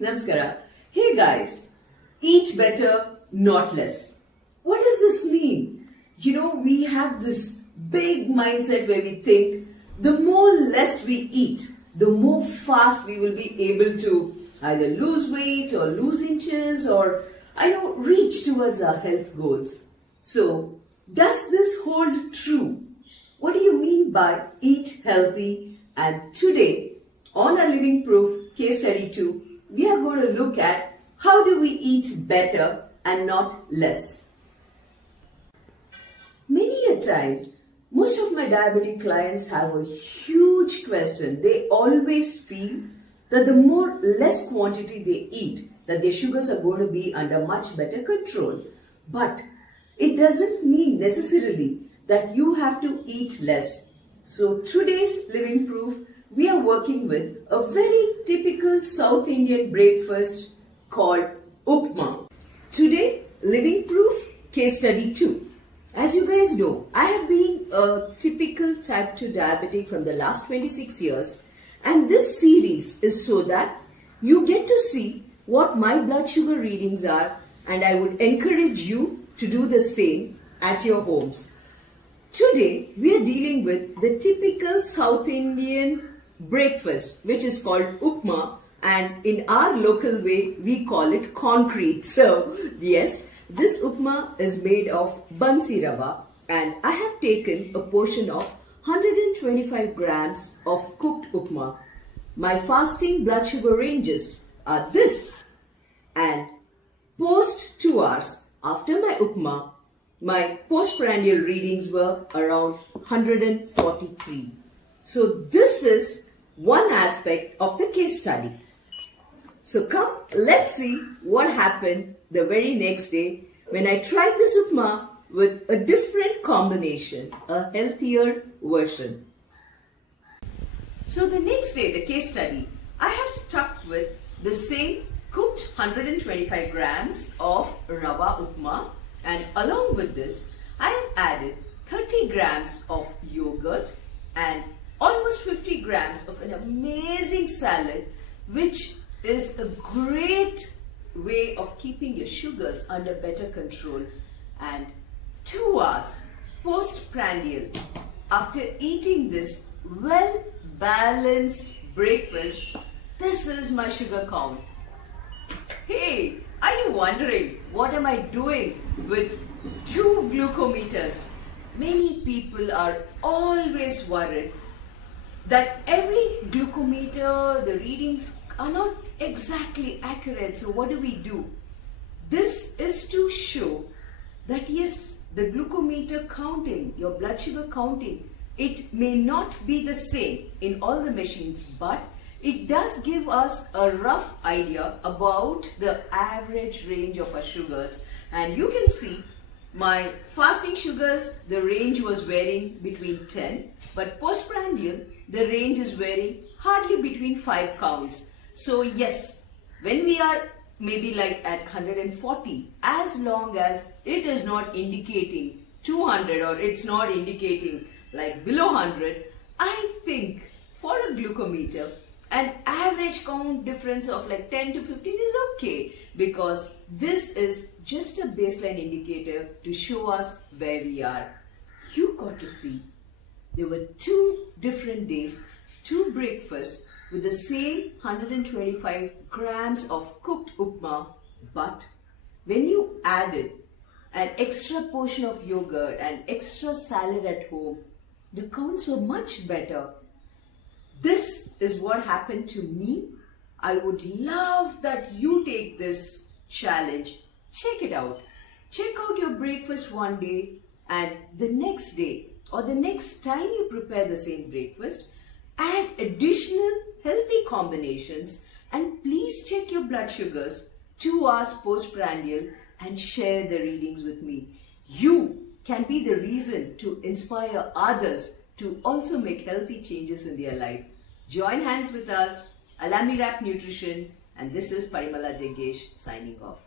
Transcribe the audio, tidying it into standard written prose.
Namaskara. Hey guys, eat better, not less. What does this mean? We have this big mindset where we think the more less we eat, the more fast we will be able to either lose weight or lose inches or, reach towards our health goals. So, does this hold true? What do you mean by eat healthy? And today, on our Living Proof case study 2, we are going to look at how do we eat better and not less. Many a time, most of my diabetic clients have a huge question. They always feel that the more less quantity they eat, that their sugars are going to be under much better control. But it doesn't mean necessarily that you have to eat less. So today's Living Proof, we are working with a very typical South Indian breakfast called Upma. Today, Living Proof case study 2. As you guys know, I have been a typical type 2 diabetic from the last 26 years, and this series is so that you get to see what my blood sugar readings are, and I would encourage you to do the same at your homes. Today, we are dealing with the typical South Indian breakfast, which is called Upma, and in our local way, we call it concrete. So, yes, this Upma is made of bansi rava, and I have taken a portion of 125 grams of cooked Upma. My fasting blood sugar ranges are this, and post 2 hours after my Upma, my postprandial readings were around 143. So this is one aspect of the case study. So come, let's see what happened the very next day when I tried this Upma with a different combination, a healthier version. So the next day, the case study, I have stuck with the same cooked 125 grams of rava Upma, and along with this, I have added 30 grams of yogurt and almost 50 grams of an amazing salad, which is a great way of keeping your sugars under better control. And 2 hours postprandial, after eating this well-balanced breakfast, this is my sugar count. Hey, are you wondering what am I doing with 2 glucometers? Many people are always worried that every glucometer, the readings are not exactly accurate. So what do? This is to show that yes, the glucometer counting, your blood sugar counting, it may not be the same in all the machines, but it does give us a rough idea about the average range of our sugars. And you can see my fasting sugars, the range was varying between 10, but postprandial, the range is varying hardly between 5 counts. So yes, when we are maybe like at 140, as long as it is not indicating 200 or it's not indicating like below 100, I think for a glucometer, an average count difference of like 10 to 15 is okay, because this is just a baseline indicator to show us where we are. You got to see there were 2 different days, 2 breakfasts with the same 125 grams of cooked Upma, but when you added an extra portion of yogurt and extra salad at home, the counts were much better. This is what happened to me. I would love that you take this challenge. Check it out. Check out your breakfast one day, and the next day or the next time you prepare the same breakfast, add additional healthy combinations, and please check your blood sugars 2 hours postprandial and share the readings with me. You can be the reason to inspire others to also make healthy changes in their life. Join hands with us, Alami Wrap Nutrition, and this is Parimala Jaggesh signing off.